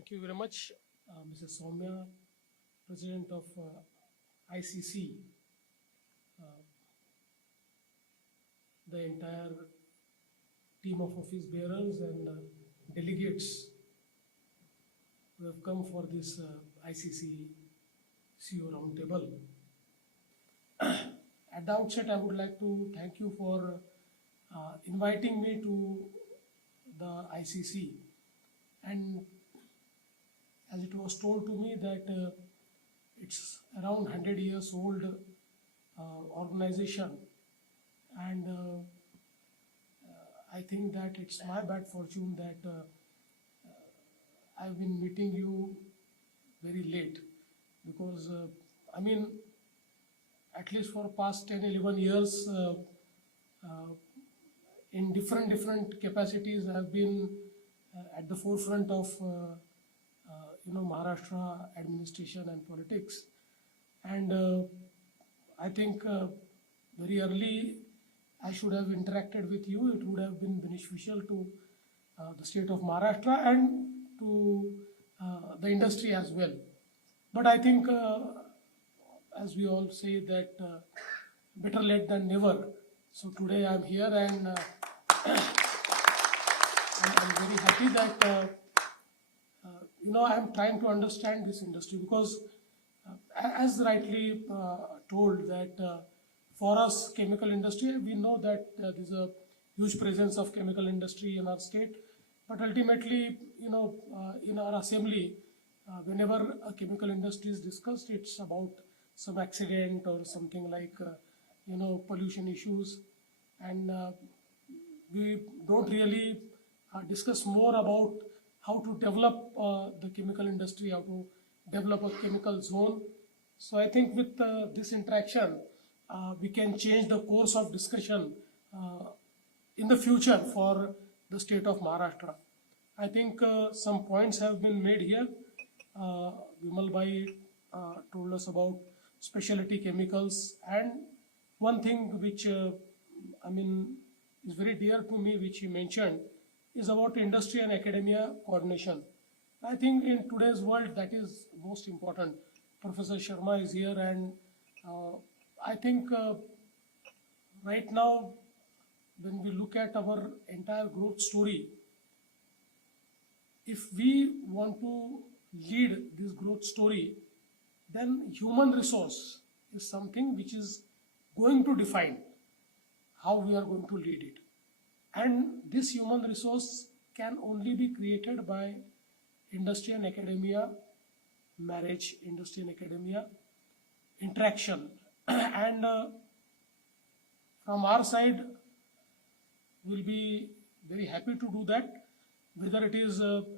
Thank you very much, Mrs. Soumya, President of ICC, the entire team of office bearers and delegates who have come for this ICC CEO roundtable. At the outset, I would like to thank you for inviting me to the ICC, and as it was told to me that it's around 100 years old organization, and I think that it's my bad fortune that I've been meeting you very late, because I mean, at least for past 10-11 years in different capacities I have been at the forefront of Maharashtra administration and politics, and I think very early I should have interacted with you. It would have been beneficial to the state of Maharashtra and to the industry as well. But I think, as we all say, that better late than never. So today I'm here, and I'm very happy that I'm trying to understand this industry, because as rightly told that for us chemical industry, we know that there's a huge presence of chemical industry in our state, but ultimately in our assembly, whenever a chemical industry is discussed, it's about some accident or something like pollution issues, and we don't really discuss more about how to develop the chemical industry, how to develop a chemical zone. So I think with this interaction, we can change the course of discussion in the future for the state of Maharashtra. I think some points have been made here. Vimal Bhai told us about specialty chemicals, and one thing which is very dear to me, which he mentioned, is about industry and academia coordination. I think in today's world that is most important. Professor Sharma is here, and I think right now when we look at our entire growth story, if we want to lead this growth story, then human resource is something which is going to define how we are going to lead it. And this human resource can only be created by industry and academia marriage, industry and academia interaction. And from our side, we'll be very happy to do that, whether it is our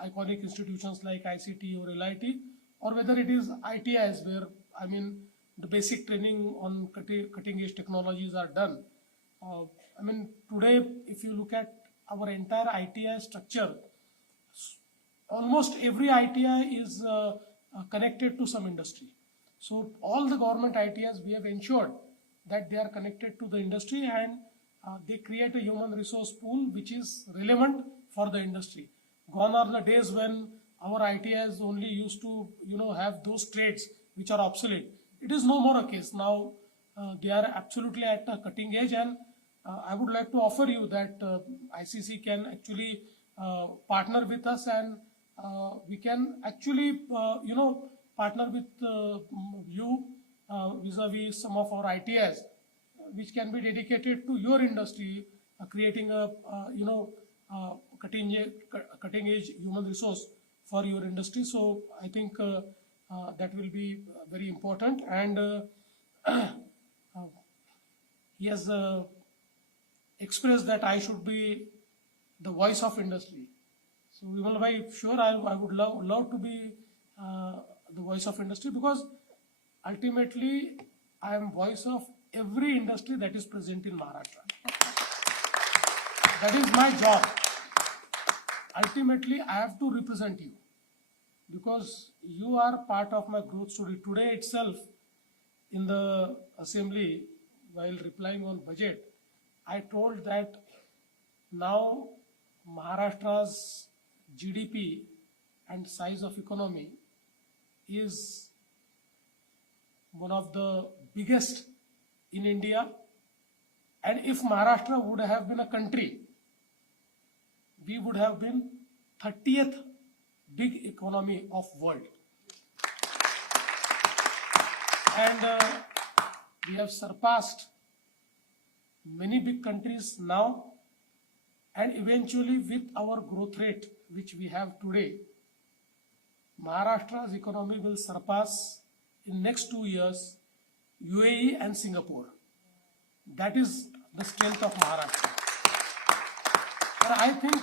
iconic institutions like ICT or LIT, or whether it is ITIs, where the basic training on cutting edge technologies are done. Today, if you look at our entire ITI structure, almost every ITI is connected to some industry. So all the government ITIs, we have ensured that they are connected to the industry, and they create a human resource pool which is relevant for the industry. Gone are the days when our ITIs only used to have those trades which are obsolete. It is no more a case. Now they are absolutely at a cutting edge, and I would like to offer you that ICC can actually partner with us, and we can actually partner with you vis-a-vis some of our ITIs, which can be dedicated to your industry, creating a cutting edge human resource for your industry. So I think that will be very important, and he has expressed that I should be the voice of industry. So Vimal Bhai, sure, I would love to be the voice of industry, because ultimately I am voice of every industry that is present in Maharashtra. That is my job. Ultimately, I have to represent you, because you are part of my growth story. Today itself, in the assembly, while replying on budget, I told that now Maharashtra's GDP and size of economy is one of the biggest in India. And if Maharashtra would have been a country, we would have been 30th big economy of world. And we have surpassed many big countries now, and eventually with our growth rate which we have today, Maharashtra's economy will surpass in next 2 years UAE and Singapore. That is the strength of Maharashtra. And I think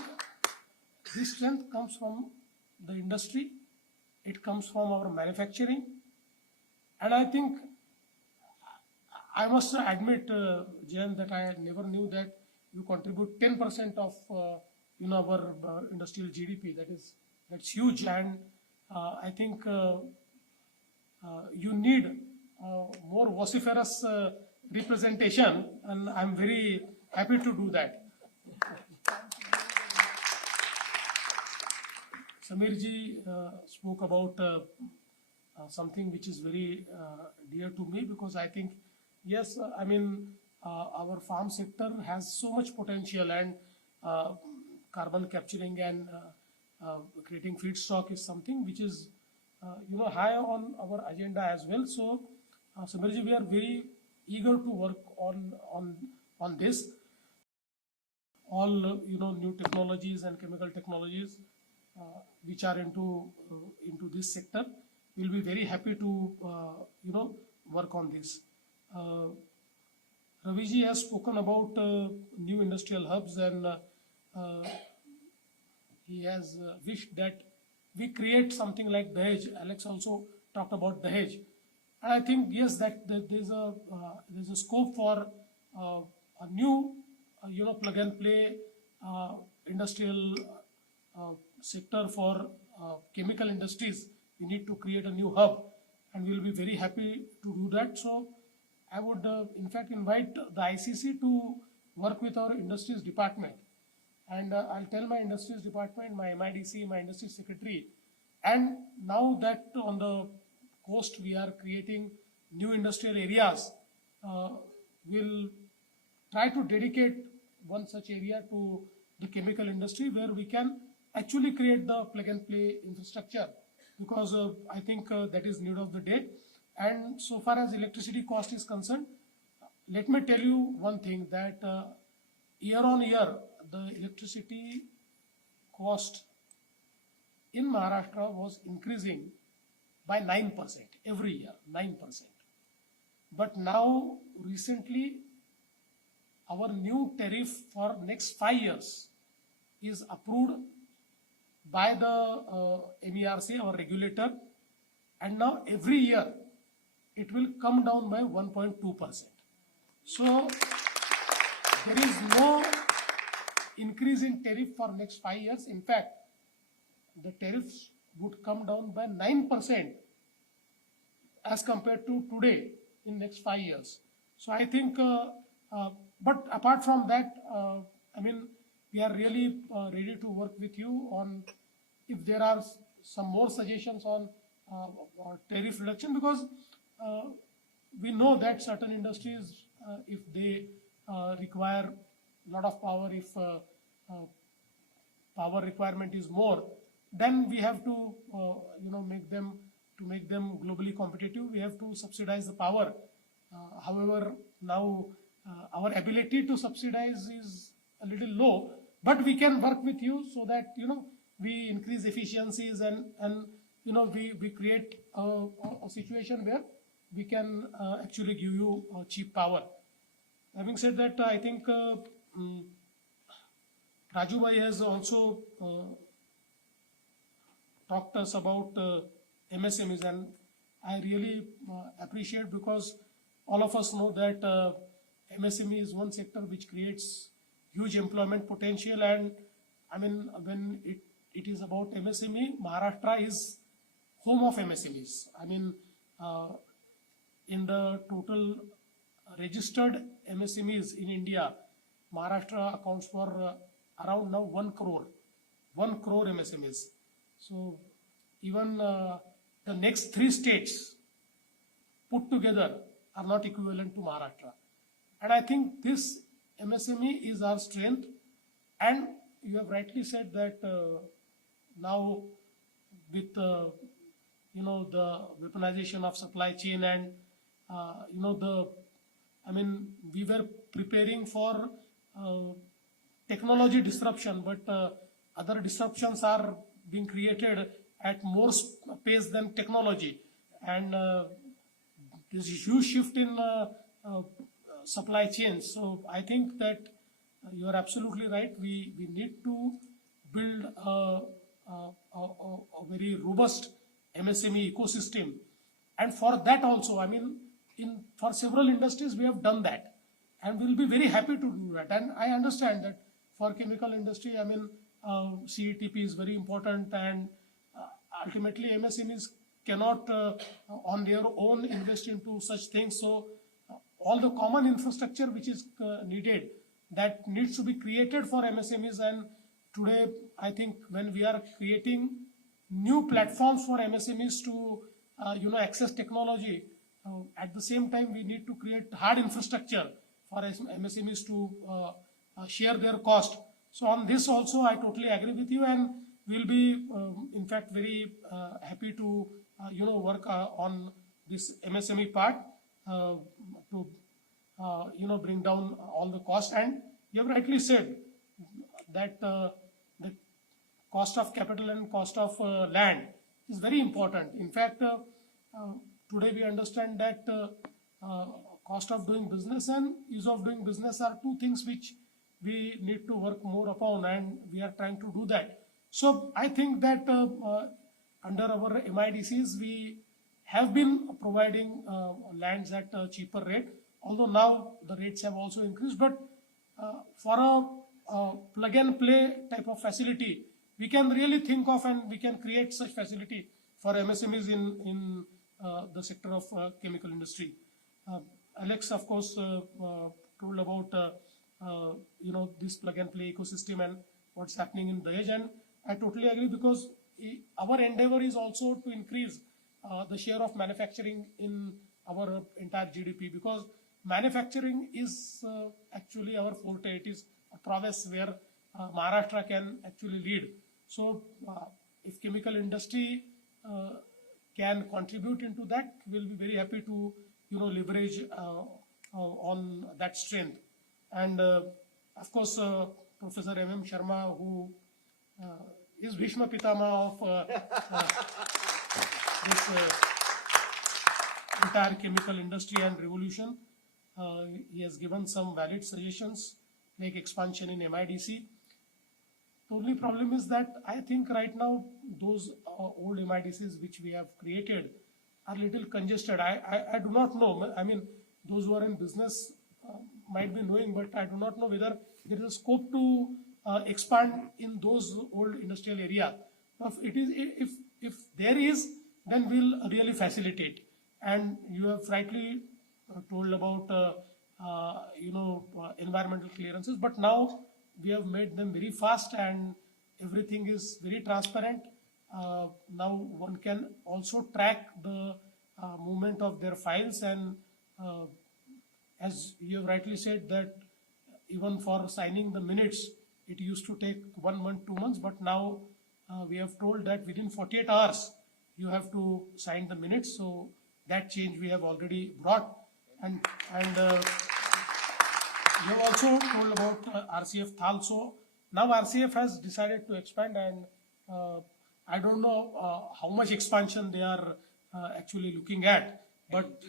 this strength comes from the industry, it comes from our manufacturing, and I think I must admit, Jayan, that I never knew that you contribute 10% of our industrial GDP. That's huge, and I think you need more vociferous representation, and I'm very happy to do that. Samir ji spoke about something which is very dear to me, because I think, yes, our farm sector has so much potential, and carbon capturing and creating feedstock is something which is high on our agenda as well. So, Samir ji, we are very eager to work on this. All new technologies and chemical technologies which are into this sector, we'll be very happy to work on this. Raviji has spoken about new industrial hubs, and he has wished that we create something like Dahej. Alex also talked about Dahej, and I think, yes, that there's a scope for a new plug and play industrial sector for chemical industries. We need to create a new hub, and we'll be very happy to do that. So I would in fact invite the ICC to work with our industries department, and I'll tell my industries department, my MIDC, my industry secretary, and now that on the coast we are creating new industrial areas, we'll try to dedicate one such area to the chemical industry, where we can actually create the plug and play infrastructure, because I think that is need of the day. And so far as electricity cost is concerned, let me tell you one thing, that year on year the electricity cost in Maharashtra was increasing by 9% every year, 9%. But now recently our new tariff for next 5 years is approved by the MERC, our regulator, and now every year it will come down by 1.2%. So there is no increase in tariff for next 5 years. In fact, the tariffs would come down by 9% as compared to today in next 5 years. So I think, but apart from that, we are really ready to work with you on if there are some more suggestions on tariff reduction, because we know that certain industries, if they require a lot of power, if power requirement is more, then we have to make them globally competitive. We have to subsidize the power. However, now our ability to subsidize is a little low, but we can work with you so that we increase efficiencies, and we create a situation where we can actually give you cheap power. Having said that, I think Raju bhai has also talked us about MSMEs, and I really appreciate, because all of us know that MSME is one sector which creates huge employment potential, and when it is about MSME, Maharashtra is home of MSMEs. In the total registered MSMEs in India, Maharashtra accounts for around now 1 crore. 1 crore MSMEs. So even the next 3 states put together are not equivalent to Maharashtra. And I think this MSME is our strength. And you have rightly said that now with the weaponization of supply chain and we were preparing for technology disruption, but other disruptions are being created at more pace than technology. And there's a huge shift in supply chains. So I think that you are absolutely right. We need to build a very robust MSME ecosystem. And for that also, for several industries, we have done that. And we'll be very happy to do that. And I understand that for chemical industry, CETP is very important, and ultimately MSMEs cannot on their own invest into such things. So all the common infrastructure which is needed, that needs to be created for MSMEs. And today, I think when we are creating new platforms for MSMEs to access technology, at the same time we need to create hard infrastructure for MSMEs to share their cost. So on this also, I totally agree with you, and we'll be in fact very happy to work on this MSME part to bring down all the cost. And you have rightly said that the cost of capital and cost of land is very important. In fact, today we understand that cost of doing business and ease of doing business are two things which we need to work more upon, and we are trying to do that. So I think that under our MIDCs, we have been providing lands at a cheaper rate, although now the rates have also increased. But for a plug and play type of facility, we can really think of, and we can create such facility for MSMEs in the sector of chemical industry. Alex, of course, told about this plug and play ecosystem and what's happening in Dahej, and I totally agree, because our endeavor is also to increase the share of manufacturing in our entire GDP, because manufacturing is actually our forte. It is a prowess where Maharashtra can actually lead. So if chemical industry can contribute into that, we'll be very happy to leverage on that strength. And of course, Professor M.M. Sharma, who is Bhishma Pitama of this entire chemical industry and revolution. He has given some valid suggestions like expansion in MIDC. The only problem is that I think right now those old MIDCs which we have created are little congested. I do not know. Those who are in business might be knowing, but I do not know whether there is a scope to expand in those old industrial area. If there is, then we'll really facilitate. And you have rightly told about environmental clearances, but now we have made them very fast and everything is very transparent. Now one can also track the movement of their files, and as you have rightly said that even for signing the minutes, it used to take 1 month, 2 months, but now we have told that within 48 hours you have to sign the minutes. So that change we have already brought. And you have also told about RCF Thal. So now RCF has decided to expand, and I don't know how much expansion they are actually looking at, but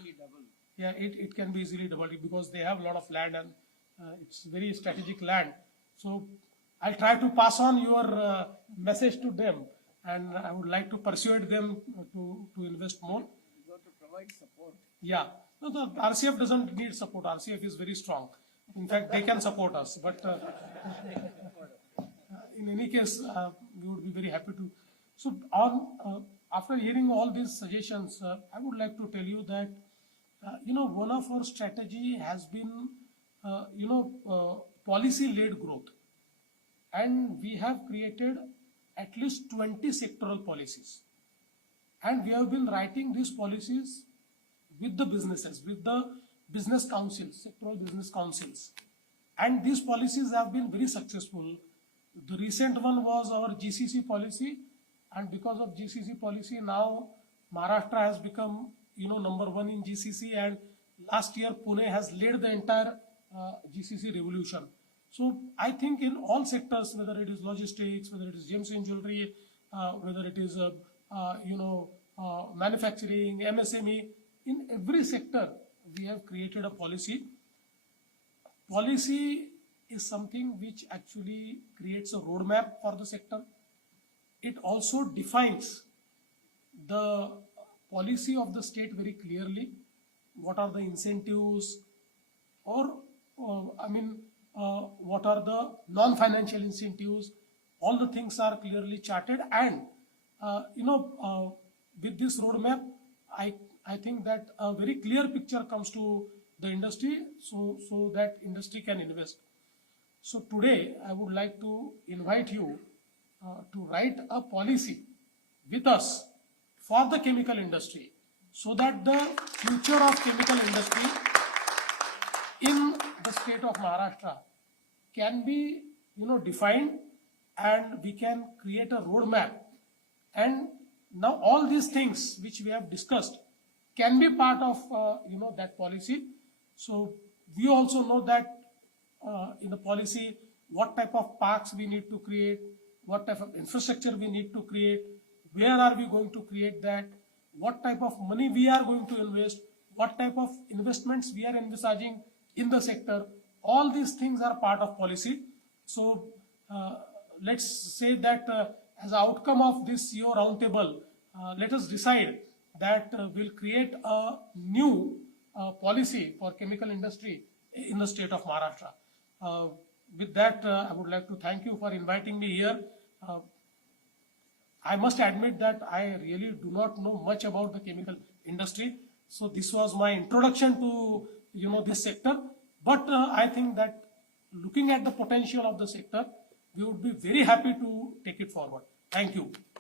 yeah, it can be easily doubled because they have a lot of land, and it's very strategic land. So I'll try to pass on your message to them, and I would like to persuade them to invest more. You got to provide support. Yeah, no, the RCF doesn't need support. RCF is very strong. In fact, they can support us. But in any case, we would be very happy to. So after hearing all these suggestions, I would like to tell you that one of our strategy has been policy-led growth, and we have created at least 20 sectoral policies. And we have been writing these policies with the businesses, with the business councils, sectoral business councils. And these policies have been very successful. The recent one was our GCC policy, and because of GCC policy, now Maharashtra has become, number one in GCC, and last year Pune has led the entire GCC revolution. So I think in all sectors, whether it is logistics, whether it is gems and jewelry, whether it is manufacturing, MSME, in every sector we have created a policy. Policy is something which actually creates a roadmap for the sector. It also defines the policy of the state very clearly. What are the incentives, or what are the non-financial incentives? All the things are clearly charted, and with this roadmap, I think that a very clear picture comes to the industry, so that industry can invest. So today I would like to invite you to write a policy with us for the chemical industry, so that the future of chemical industry in the state of Maharashtra can be defined, and we can create a roadmap. And now all these things which we have discussed can be part of that policy. So we also know that in the policy what type of parks we need to create, what type of infrastructure we need to create, where are we going to create that, what type of money we are going to invest, what type of investments we are envisaging in the sector. All these things are part of policy. So let's say that as an outcome of this CEO roundtable, let us decide that we'll create a new policy for chemical industry in the state of Maharashtra. With that, I would like to thank you for inviting me here. I must admit that I really do not know much about the chemical industry. So this was my introduction to this sector. But I think that looking at the potential of the sector, we would be very happy to take it forward. Thank you.